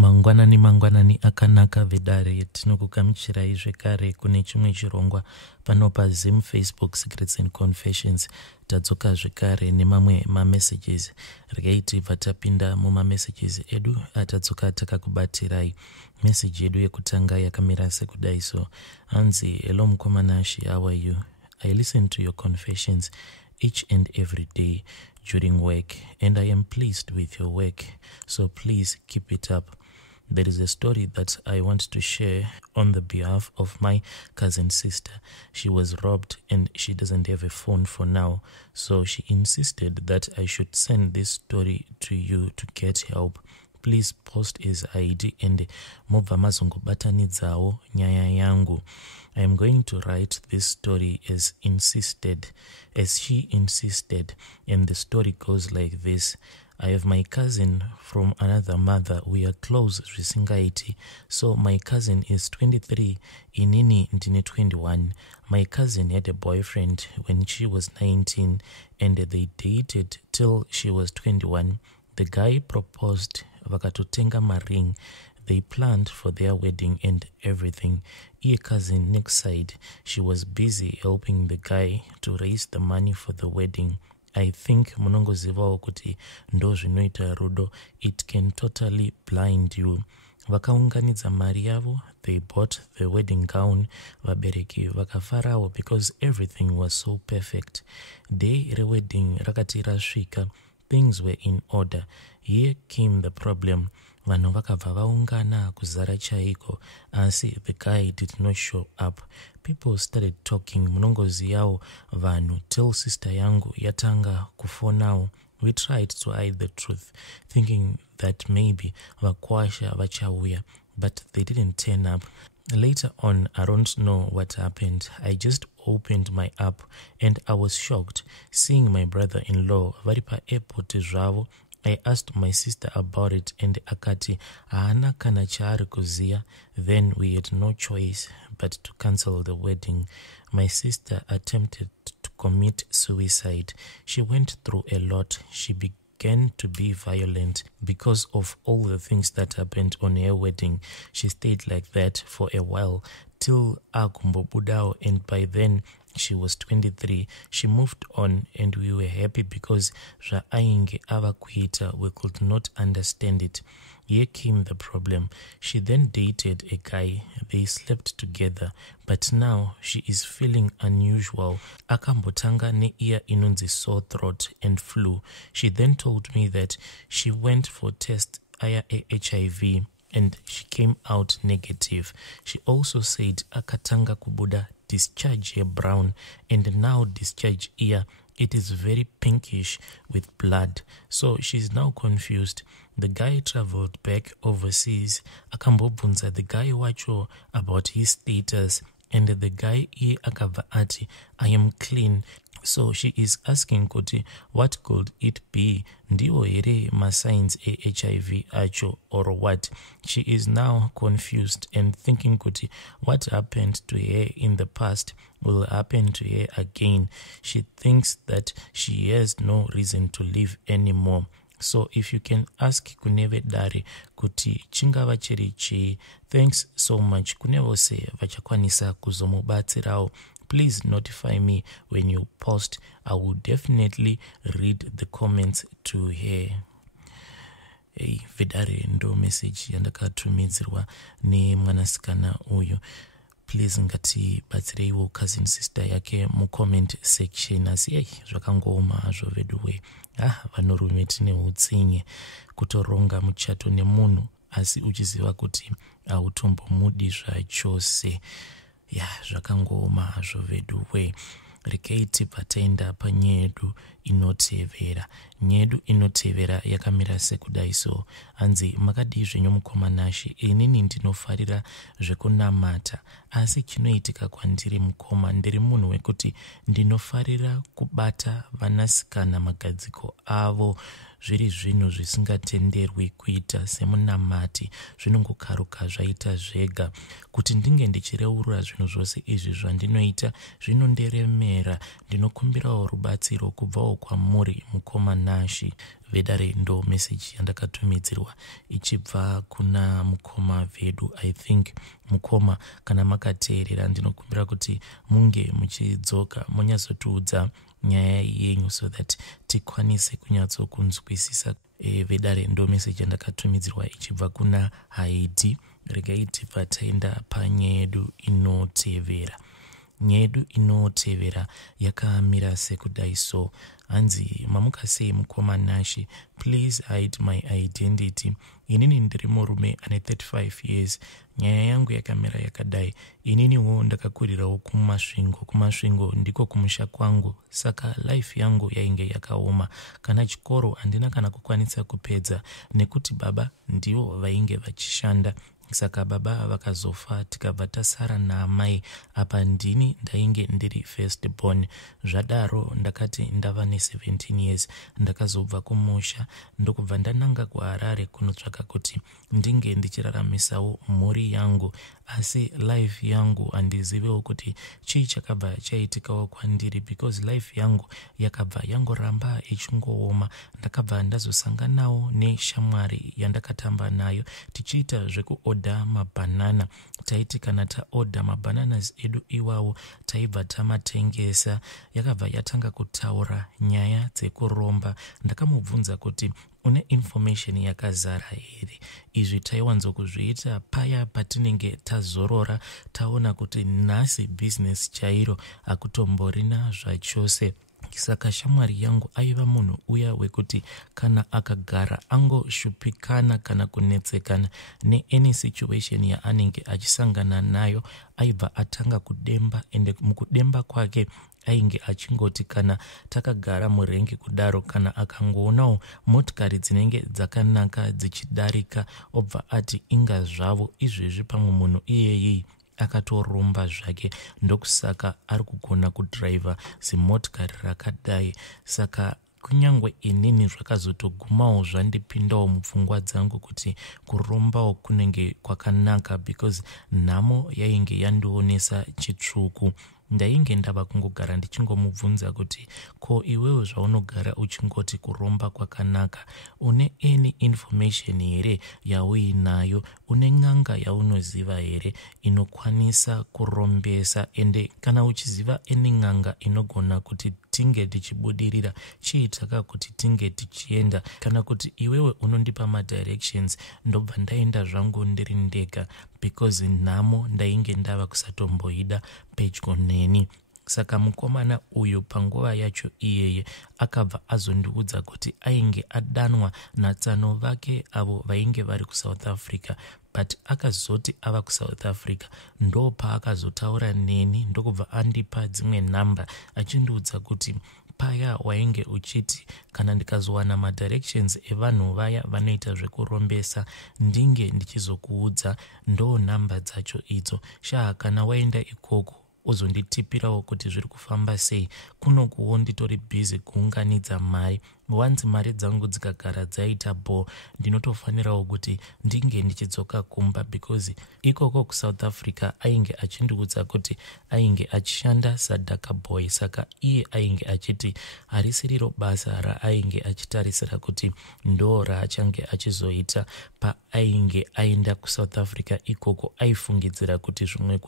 Mangwanani akanaka vedare tinokugamuchirai zvekare kune chimwe chirongwa pano paZim Facebook Secrets and Confessions. Tadzoka zvekare nemamwe mamessages. Regai tibva tapinda mumamessages edu atadzoka takakubatirai. Message yedu yekutanga yakamira sekudai so. Hanzi, hello Mukomanashi, how are you? I listen to your confessions each and every day during work, and I am pleased with your work, so please keep it up. There is a story that I want to share on the behalf of my cousin sister. She was robbed and she doesn't have a phone for now, so she insisted that I should send this story to you to get help. Please post his ID and mobva mazongobatanidzawo nyaya yangu. I am going to write this story as she insisted, and the story goes like this. I have my cousin from another mother. We are close zvisingaiti. So my cousin is 23, inini ndine 21. My cousin had a boyfriend when she was 19 and they dated till she was 21. The guy proposed, vakatotenga maring. They planned for their wedding and everything. Iye cousin next side, she was busy helping the guy to raise the money for the wedding. I think munongozivawo kuti ndo zvinoita rudo. It can totally blind you. Vakaunganidza mari yavo, they bought the wedding gown. Vabereki vakafarawo because everything was so perfect. Day rewedding rakati rasvika, things were in order. Here came the problem. Vanhu vakabva vaungana kuzara chaiko, asi the guy did not show up. People started talking, munongoziyawo vanhu, till sister yangu yatanga kufonawo. We tried to hide the truth, thinking that maybe vakwasha vachauya, but they didn't turn up. Later on, I don't know what happened. I just opened my app and I was shocked seeing my brother-in-law vari pa-airport zvavo. I asked my sister about it and akati haana kana chaari kuziya. Then we had no choice but to cancel the wedding. My sister attempted to commit suicide. She went through a lot. She began to be violent because of all the things that happened on her wedding. She stayed like that for a while till akumbobudao, and by then she was 23. She moved on and we were happy because zvainge ava kuita, we could not understand it. Here came the problem. She then dated a guy. They slept together, but now she is feeling unusual. Akambotanga ne iya inonzi sore throat and flu. She then told me that she went for test HIV and she came out negative. She also said akatanga kubuda discharge here brown and now discharge here. It is very pinkish with blood. So she's now confused. The guy traveled back overseas. Akambobunza the guy wacho about his status, and the guy akava ati, I am clean. So she is asking kuti, what could it be? Ndiwo here ma signs HIV acho or what? She is now confused and thinking kuti, what happened to her in the past will happen to her again. She thinks that she has no reason to live anymore. So if you can ask kuneve dare kuti chingava chiri chii. Thanks so much. Kunevose vachakwanisa kuzomubatsirawo. Please notify me when you post. I will definitely read the comments to her. Hey, vedare ndo message yandakatumidzirwa nemwanasikana uyu. Please ngatibatsireiwo cousin sister yake mucomment section. Asi zvakangooma hazvo veduwe. Vanorume tine utsinye kutoronga muchato nemunhu asi uchiziva kuti hautombomudi zvachose. Zvakangooma hazvo veduwe. Rekeiti pataenda panyaya yedu inotevera. Nyaya yedu inotevera yakamira sekudai so. Hanzi, makadii zvenyu Mukomanashi? Inini ndinofarira zvekunamata, asi chinoitika kwandiri mukoma, ndiri munhu wekuti ndinofarira kubata vanasikana magadziko avo zviri zvinhu zvisingatenderwi kuita semunamati. Zvinongokaruka zvaita zvega. Kuti ndinge ndichireurura zvinhu zvose izvi zvandinoita zvinonderemera. Ndinokumbirawo rubatsiro kubvawo kwamuri Mukomanashi. nashi vedare ndo message yandakatumidzirwa ichibva kuna mukoma vedu. I think mukoma, kana makateerera, ndinokumbira kuti munge muchidzoka munyatsotiudza nyaya yenyu so that tikwanise kunyatsokunzwisisa. Vedare ndo message yandakatumidzirwa ichibva kuna Haidi. Regai tibva taenda panyaya yedu inotevera. Nyaya yedu inotevera yakamira sekudai so. Hanzi, mamukasei mukoma nashi, please hide my identity. Inini ndiri murume ane 35 years. Nyaya yangu yakamira yakadai. Ininiwo ndakakurirawo kumasvingo ndiko kumusha kwangu. Saka life yangu yainge yakaoma. Kana chikoro handina kana kukwanisa kupedza nekuti baba ndivo vainge vachishanda. Saka baba vakazofa tikabva tasara naamai. Apa ndini ndainge ndiri first born. Zvadaro ndakati ndava ne17 years ndakazobva kumusha ndokubva ndananga kuHarare kunotsvaka kuti ndinge ndichiraramisawo mhuri yangu. Asi life yangu handizivewo kuti chii chakabva chaitikawo kwandiri, because life yangu yakabva yangoramba ichingooma. Ndakabva ndazosanganawo neshamwari yandakatamba nayo tichiita zvekuodha mabhanana. Taiti kana taodha mabhananas edu iwawo taibva tamatengesa. Yakabva yatanga kutaura nyaya dzekuromba. Ndakamubvunza kuti une information yakazara here? Izvi taiwanzokuzviita paya patinenge tazorora taona kuti nhasi business chairo hakutomborina zvachose. Saka shamwari yangu aiva munhu uya wekuti kana akagara angoshupikana kana kunetsekana ne-any situation yaanenge achisangana nayo aibva atanga kudemba. Ende mukudemba kwake ainge achingoti kana takagara murengi kudaro, kana akangoonawo motikari dzinenge dzakanaka dzichidarika obva ati inga zvavo izvezvi pamwe munhu iyeye akatoromba zvake, ndokusaka ari kugona kudhiraivha zimotikari rakadai. Saka kunyangwe inini zvakazotogumawo zvandipindawo mupfungwa dzangu kuti kurombawo kunenge kwakanaka, because nhamo yainge yandionesa chitsvuku. Ndainge ndava kungogara ndichingomubvunza kuti ko iwewe zvaunogara uchingoti kuromba kwakanaka, une any information here yauinayo? Une n'anga yaunoziva here inokwanisa kurombesa? Ende kana uchiziva any n'anga inogona kuti tinge tichibudirira, chiitaka kuti tinge tichienda? Kana kuti iwewe unondipa madirections ndobva ndaenda zvangu ndiri ndega, because nhamo ndainge ndava kusatomboida pedyo neni. Saka mukomana uyu panguva yacho iyeye akabva azondiudza kuti ainge adanwa natsano vake avo vainge vari kuSouth Africa, but akazoti ava kuSouth Africa ndo paakazotaura neni ndokubva andipa dzimwe nhamba achindiudza kuti paya wainge uchiti kana ndikazowana madirections evanhu vaya vanoita zvekurombesa ndinge ndichizokuudza, ndo nhamba dzacho idzo. Kana waenda ikoko uzonditipirawo kuti zviri kufamba sei. Kunokuwo nditori busy kuunganidza mari. Wanzi mari dzangu dzikagara dzaita ndinotofanirawo kuti ndinge ndichidzoka kumba, because ikoko kuSouth Africa ainge achindiudza kuti ainge achishanda sadhaka boy. Saka iye ainge achiti harisiriro basa raainge achitarisira kuti ndo raachange achizoita paainge aenda kuSouth Africa. Ikoko aifungidzira kuti zvimwe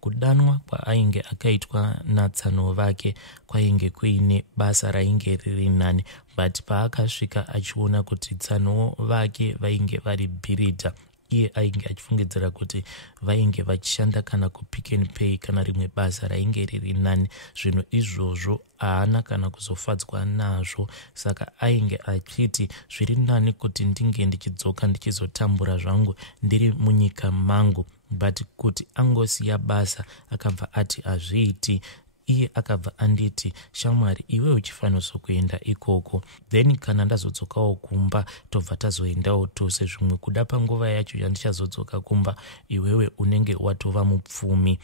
kudanwa kwaainge akaitwa natsano vake kwainge kuine basa rainge riri nani, but paakasvika achiona kuti tsano vake vainge vari bhirita, iye ainge achifungidzira kuti vainge vachishanda kana kuPick n Pay kana rimwe basa rainge riri nani. Zvinhu izvozvo haana kana kuzofadzwa nazvo. Saka ainge achiti zviri nani kuti ndinge ndichidzoka ndichizotambura zvangu ndiri munyika mangu, but kuti angosiya basa akabva ati hazviiti. Iye akabva anditi shamwari, iwe uchifanira kuenda ikoko, then kana ndazodzokawo kumba tobva tazoendawo tose. Zvimwe kuda panguva yacho yandichazodzoka kumba iwewe unenge watova mupfumi.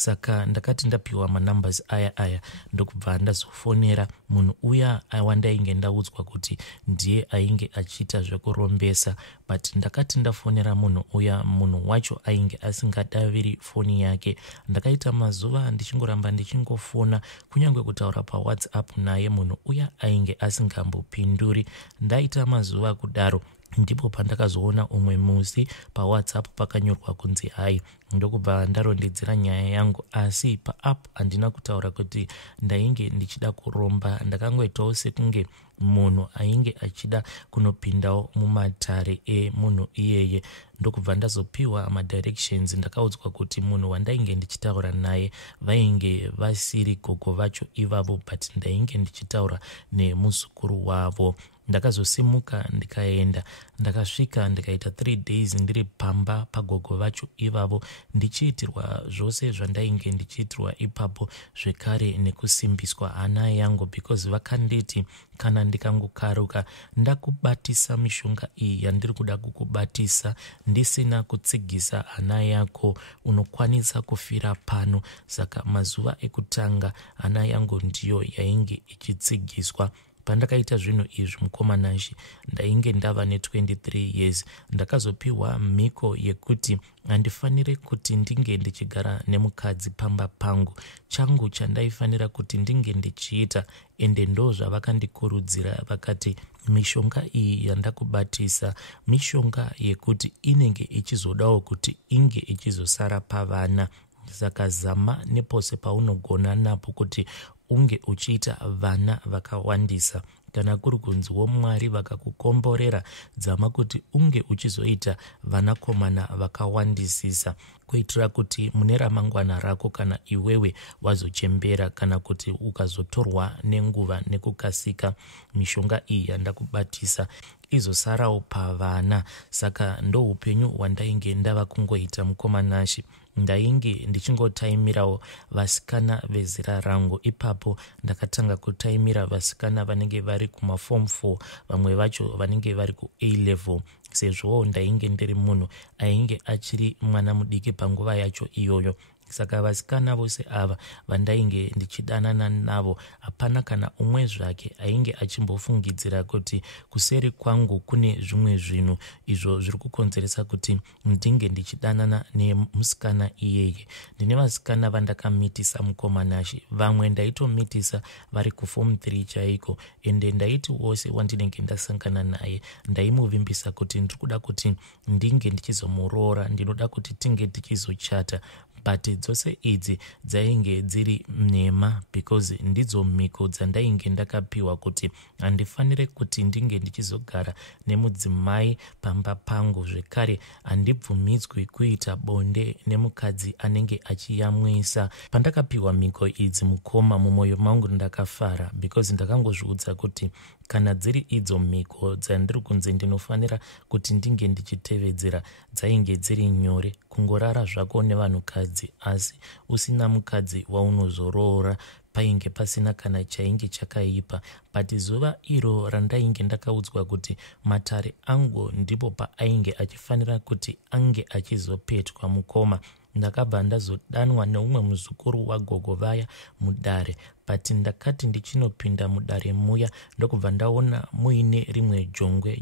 Saka ndakati ndapiwa manumbers aya ndokubva ndazofonera munhu uya wandainge ndaudzwa kuti ndiye ainge achiita zvekurombesa, but ndakati ndafonera munhu uya, munhu wacho ainge asingadaviri foni yake. Ndakaita mazuva ndichingoramba ndichingofona, kunyange kutaura paWhatsApp naye munhu uya ainge asingambopinduri. Ndaita mazuva kudaro, ndipo pandakazoona umwe musi paWhatsApp pakanyorwa kunzi hai, ndokubva ndarondedzera nyaya yangu, asi paapp handina kutaura kuti ndainge ndichida kuromba. Ndakangoitawo sekunge munhu ainge achida kunopindawo mumatare emunhu iyeye. Ndokubva ndazopiwa madirections. Ndakaudzwa kuti munhu wandainge ndichitaura naye vainge vasiri gogo vacho ivavo, but ndainge ndichitaura nemuzukuru wavo. Ndakazosimuka ndikaenda, ndakasvika ndikaita 3 days ndiri pamba pagogo vacho ivavo, ndichiitirwa zvose zvandainge ndichiitirwa ipapo, zvekare nekusimbiswa hana yangu, because vakanditi kana ndikangokaruka ndakubatisa mishonga iyi yandiri kuda kukubatisa ndisina kutsigisa hana yako, unokwanisa kufira pano. Saka mazuva ekutanga hana yangu ndiyo yainge ichitsigiswa. Pandakaita zvinhu izvi mukomanashi, ndainge ndava ne23 years. Ndakazopiwa mhiko yekuti handifanire kuti ndinge ndichigara nemukadzi pamba pangu. Changu chandaifanira kuti ndinge ndichiita, ende ndo zvavakandikurudzira, vakati mishonga iyi yandakubatisa mishonga yekuti inenge ichizodawo kuti inge ichizosara pavana. Saka zama nepose paunogona napo kuti unge uchiita vana vakawandisa. Kana kuri kunziwo Mwari vakakukomborera, zama kuti unge uchizoita vanakomana vakawandisisa, kuitira kuti mune ramangwana rako kana iwewe wazochembera, kana kuti ukazotorwa nenguva nekukasika, mishonga iyi yandakubatisa izosarawo pavana. Saka ndo upenyu hwandainge ndava kungoita mukomanashi. Ndainge ndichingotaimirawo vasikana vezera rangu. Ipapo ndakatanga kutaimira vasikana vanenge vari kumaform 4, vamwe vacho vanenge vari kuA level, sezvo ndainge ndiri munhu ainge achiri mwana mudiki panguva yacho iyoyo. Saka vasikana vose ava vandainge ndichidanana navo, hapana kana umwe zvake ainge achimbofungidzira kuti kuseri kwangu kune zvimwe zvinhu izvo zviri kukonzeresa kuti ndinge ndichidanana nemusikana iyeye. Ndine vasikana vandakamitisa mukomanashi, vamwe ndaitomitisa vari kuform 3 chaiko, ende ndaiti wose wandinenge ndasangana naye ndaimuvimbisa kuti ndiri kuda kuti ndinge ndichizomuroora, ndinoda kuti tinge tichizochata. But dzose idzi dzainge dziri nhema, because ndidzo mhiko dzandainge ndakapiwa kuti handifanire kuti ndinge ndichizogara nemudzimai pamba pangu. Zvekare handibvumidzwi kuita bonde nemukadzi anenge achiyamwisa. Pandakapiwa mhiko idzi mukoma, mumwoyo mangu ndakafara, because ndakangozviudza kuti kana dziri idzo mhiko dzandiri kunzi ndinofanira kuti ndinge ndichitevedzera, dzainge dziri nyore kungorara zvako nevanhukadzi, asi usina mukadzi waunozoroora, painge pasina kana chainge chakaipa. But zuva iro randainge ndakaudzwa kuti matare angu ndipo paainge achifanira kuti ange achizopetwa mukoma, ndakabva ndazodanwa neumwe muzukuru wagogo vaya mudare. But ndakati ndichinopinda mudare muya, ndokubva ndaona muine rimwe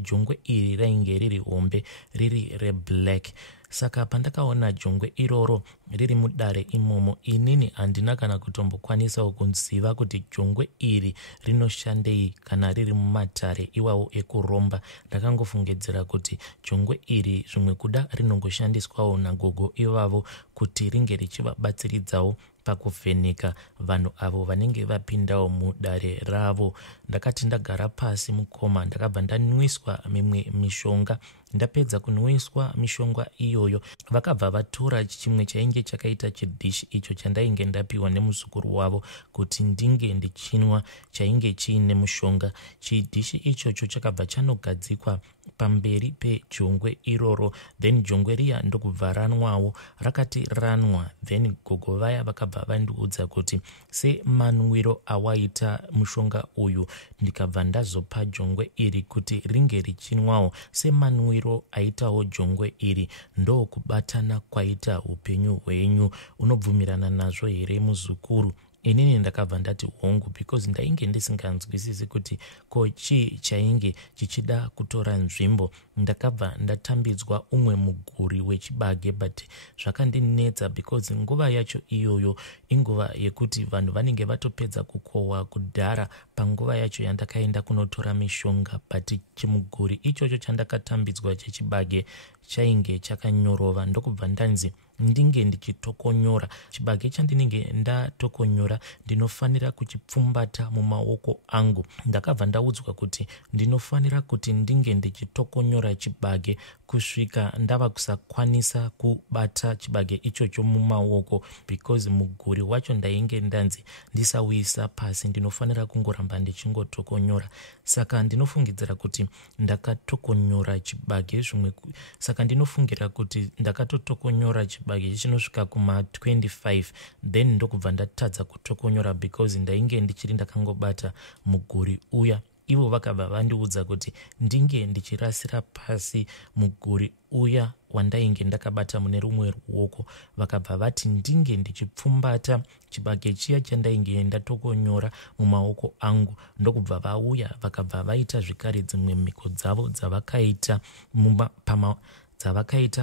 jongwe iri rainge riri hombe, riri reblack. Saka pandakaona jongwe iroro riri mudare imomo, inini handina kana kutombokwanisawo kunziva kuti jongwe iri rinoshandei kana riri mumatare iwawo ekuromba. Ndakangofungidzira kuti jongwe iri zvimwe kuda rinongoshandiswawo nagogo ivavo kuti ringe richivabatsiridzawo pakuvheneka vanhu avo vanenge vapindawo mudare ravo. Ndakati ndagara pasi mukoma, ndakabva ndanwiswa mimwe mishonga. Ndapedza kunwiswa mishonga iyoyo, vakabva vatora chimwe chainge chakaita chidhishi icho chandainge ndapiwa nemuzukuru wavo kuti ndinge ndichinwa, chainge chiine mushonga. Chidhishi ichocho chakabva chanogadzikwa pamberi pejongwe iroro. Then jongwe riya ndokubva ranwawo. Rakati ranwa, then gogo vaya vakabva vandiudza kuti semanwiro awaita mushonga uyu ndikabva ndazopa jongwe iri kuti ringe richinwawo semanwiro aitawo jongwe iri, ndo kubatana kwaita upenyu hwenyu. Unobvumirana nazvo here muzukuru? Inini ndakabva ndati hongu, because ndainge ndisinganzwisisi kuti ko chii chainge chichida kutora nzvimbo. Ndakabva ndatambidzwa umwe muguri wechibage, but zvakandinetsa because nguva yacho iyoyo inguva yekuti vanhu vanenge vatopedza kukohwa kudhara panguva yacho yandakaenda kunotora mishonga, but chimuguri ichocho chandakatambidzwa chechibage chainge chakanyorova. Ndokubva ndanzi ndinge ndichitokonyora chibage chandinenge ndatokonyora ndinofanira kuchipfumbata mumaoko angu. Ndakabva ndaudzwa kuti ndinofanira kuti ndinge ndichitokonyora chibage kusvika ndava kusakwanisa kubata chibage ichocho mumaoko, because muguri wacho ndainge ndanzi ndisauyisa pasi, ndinofanira kungoramba ndichingotokonyora. Saka ndinofungidzira kuti ndakatokonyora chibage zvimwe, saka ndinofungira kuti ndakatotokonyora chibage chinosvika kuma 25, then ndokubva ndatadza kutokonyora because ndainge ndichiri ndakangobata muguri uya. Ivo vakabva vandiudza kuti ndinge ndichirasira pasi muguri uya wandainge ndakabata mune rumwe ruoko. Vakabva vati ndinge ndichipfumbata chibage chiya chandainge ndatokonyora mumaoko angu. Ndokubva vauya vakabva vaita zvikare dzimwe mhiko dzavo dzavakaita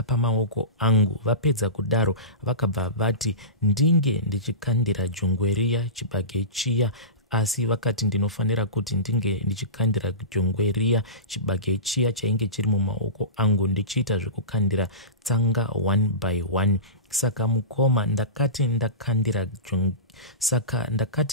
pamaoko angu. Vapedza kudaro vakabva vati ndinge ndichikandira jongwe riya chibage chiya, asi vakati ndinofanira kuti ndinge ndichikandira jongwe riya chibage chiya chainge chiri mumaoko angu ndichiita zvekukandira tsanga 1 by 1. Saka mukoma ndakati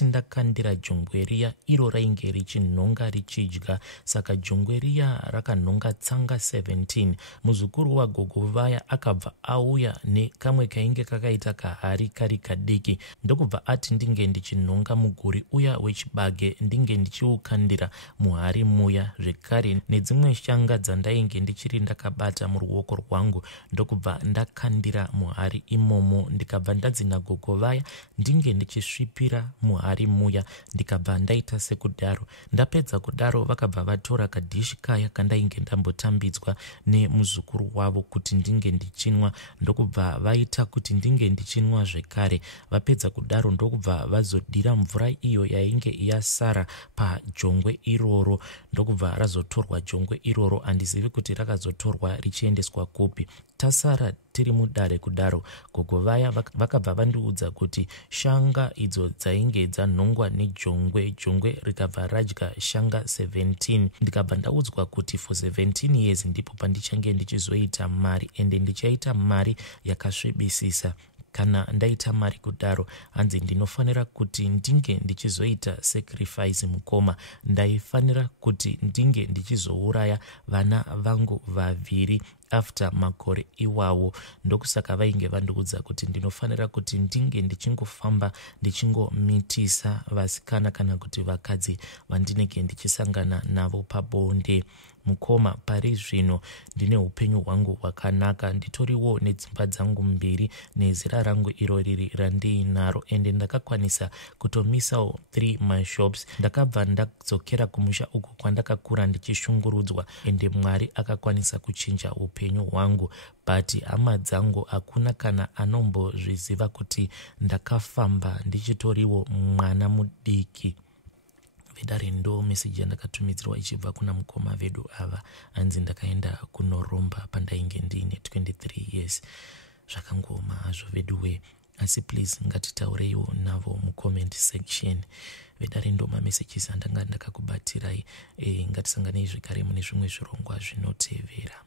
ndakandira jongwe riya iro rainge richinhonga richidya. Saka jongwe riya rakanhonga tsanga 17. Muzukuru wagogo vaya akabva auya nekamwe kainge kakaita kahari kari kadiki. Ndokubva ati ndinge ndichinhonga muguri uya wechibage ndinge ndichiukandira muhari muya zvekare nedzimwe shanga dzandainge ndichiri ndakabata muruoko rwangu. Ndokubva ndakandira muhari imomo. Ndikabva ndadzina gogo vaya ndinge ndichisvipira muhari muya, ndikabva ndaita sekudaro. Ndapedza kudaro vakabva vatora kadhishi kaya kandainge ndambotambidzwa nemuzukuru wavo kuti ndinge ndichinwa. Ndokubva vaita kuti ndinge ndichinwa zvekare. Vapedza kudaro ndokubva vazodira mvura iyo yainge yasara pajongwe iroro. Ndokubva razotorwa jongwe iroro, handizivi kuti rakazotorwa richiendeswa kupi. Tasara tiri mudare kudaro, gogo vaya vakabva vandiudza kuti shanga idzo dzainge dzanhongwa nejongwe, jongwe rikabva radya shanga 17. Ndikabva ndaudzwa kuti for 17 years ndipo pandichange ndichizoita mari, ende ndichaita mari yakasvibisisa. Kana ndaita mari kudaro, hanzi ndinofanira kuti ndinge ndichizoita sacrifice mukoma. Ndaifanira kuti ndinge ndichizouraya vana vangu vaviri after makore iwawo. Ndokusaka vainge vandiudza kuti ndinofanira kuti ndinge ndichingofamba ndichingomitisa vasikana kana kuti vakadzi vandinenge ndichisangana navo pabonde. Mukoma, pari zvino ndine upenyu hwangu hwakanaka, nditoriwo nedzimba dzangu 2 nezera rangu iro riri randiinaro, ende ndakakwanisa kutomisawo 3 mashops. Ndakabva ndadzokera kumusha uku kwandakakura ndichishungurudzwa, ende Mwari akakwanisa kuchinja upenyu hwangu. But hama dzangu hakuna kana anombozviziva kuti ndakafamba ndichitoriwo mwana mudiki. Vedare ndo meseji yandakatumidzirwa ichibva kuna mukoma vedu ava. Hanzi ndakaenda kunoromba pandainge ndine 23 years. Zvakangoma hazvo veduwe, asi please ngatitaureiwo navo mucomment section. Vedare ndo mamessages andanga ndakakubatirai. Ngatisanganei zvekare mune zvimwe zvirongwa zvinotevera.